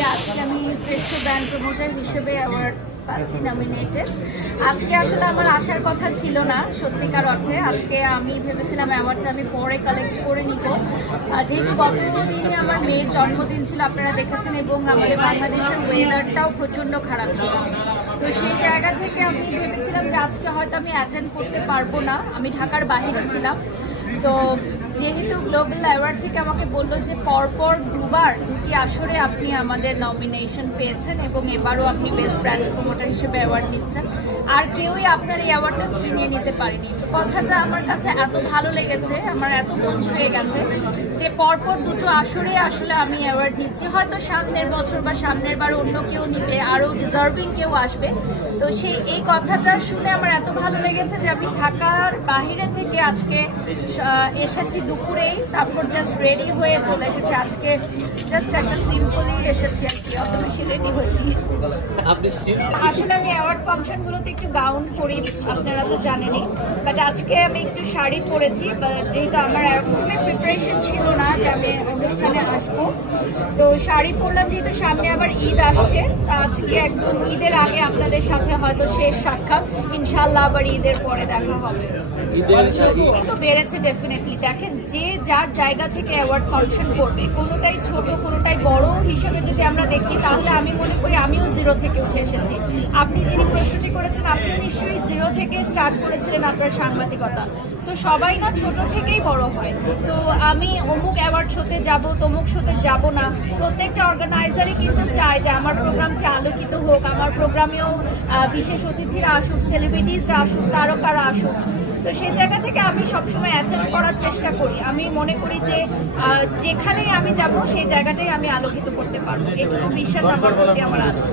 যে আজকে আমি শ্রেষ্ঠ ব্র্যান্ড প্রমোটার হিসেবে অ্যাওয়ার্ড পাচ্ছি, নমিনেটেড। আজকে আসলে আমার আসার কথা ছিল না সত্যিকার অর্থে। আজকে আমি ভেবেছিলাম অ্যাওয়ার্ডটা আমি পরে কালেক্ট করে নিব, যেহেতু গত দিনে আমার মেয়ের জন্মদিন ছিল আপনারা দেখেছেন, এবং আমাদের বাংলাদেশের ওয়েদারটাও প্রচণ্ড খারাপ ছিল। তো সেই জায়গা থেকে আমি ভেবেছিলাম যে আজকে হয়তো আমি অ্যাটেন্ড করতে পারবো না, আমি ঢাকার বাইরে ছিলাম। তো যেহেতু গ্লোবাল অ্যাওয়ার্ড থেকে আমাকে বললো যে পরপর দুটি আসরে আপনি আমাদের নমিনেশন পেয়েছেন এবং এবারও আপনি বেস্ট ব্র্যান্ড প্রমোটার হিসেবে অ্যাওয়ার্ড নিচ্ছেন, আর কেউই আপনার এই অ্যাওয়ার্ডটা ছিনিয়ে নিতে পারেনি। তো কথাটা আমার কাছে এত ভালো লেগেছে, আমার এত মন ছুঁয়ে গেছে যে পরপর দুটো আসরে আসলে আমি অ্যাওয়ার্ড নিচ্ছি। হয়তো সামনের বছর বা সামনের বার অন্য কেউ নিবে, আরও ডিজার্ভিং কেউ আসবে। তো এই কথাটা শুনে আমার এত ভালো লেগেছে যে আমি ঢাকার বাইরে থেকে আজকে এসেছি দুপুরেই, তারপর জাস্ট রেডি হয়ে চলে এসেছি। আজকে জাস্ট একটা সিম্পলি এসেছি আর কি, অত বেশি রেডি হইনি। আসলে আমি অ্যাওয়ার্ড ফাংশনগুলোতে একটু গাউন পরি, আপনারা তো জানেনই, বাট আজকে আমি একটু শাড়ি পরেছি, যেহেতু আমার এরকমই প্রিপারেশন ছিল না যে আমি অনুষ্ঠানে আসবো। তো শাড়ি পরলাম, যেহেতু সামনে আবার ঈদ আসছে। আজকে একদম ঈদের আগে আপনাদের সাথে হয়তো শেষ সাক্ষাৎ, ইনশাল্লাহ আবার ঈদের পরে দেখা হবে। তো বেড়েছে ডেফিনেটলি। দেখেন, যে যার জায়গা থেকে অ্যাওয়ার্ড ফাংশন করবে, কোনোটাই ছোট কোনোটাই বড় হিসেবে যদি আমরা দেখি, তাহলে আমি মনে করি আমিও জিরো থেকে উঠে এসেছি। আপনি যিনি প্রশ্নটি করেছেন, আপনিও নিশ্চয়ই জিরো থেকে স্টার্ট করেছিলেন আপনার সাংবাদিকতা। তো সবাই না ছোট থেকেই বড় হয়। তো আমি অমুক অ্যাওয়ার্ড শোতে যাব, তমুক শোতে যাব না। প্রত্যেকটা অর্গানাইজারই কিন্তু চায় যে আমার প্রোগ্রামটি আলোকিত হোক, আমার প্রোগ্রামেও বিশেষ অতিথিরা আসুক, সেলিব্রিটিসরা আসুক, তারকারা আসুক। তো সেই জায়গা থেকে আমি সবসময় অ্যাটেন্ড করার চেষ্টা করি। আমি মনে করি যে যেখানেই আমি যাব সেই জায়গাটাই আমি আলোকিত করতে পারবো, এটুকু বিশ্বাস আমার প্রতি আমার আছে।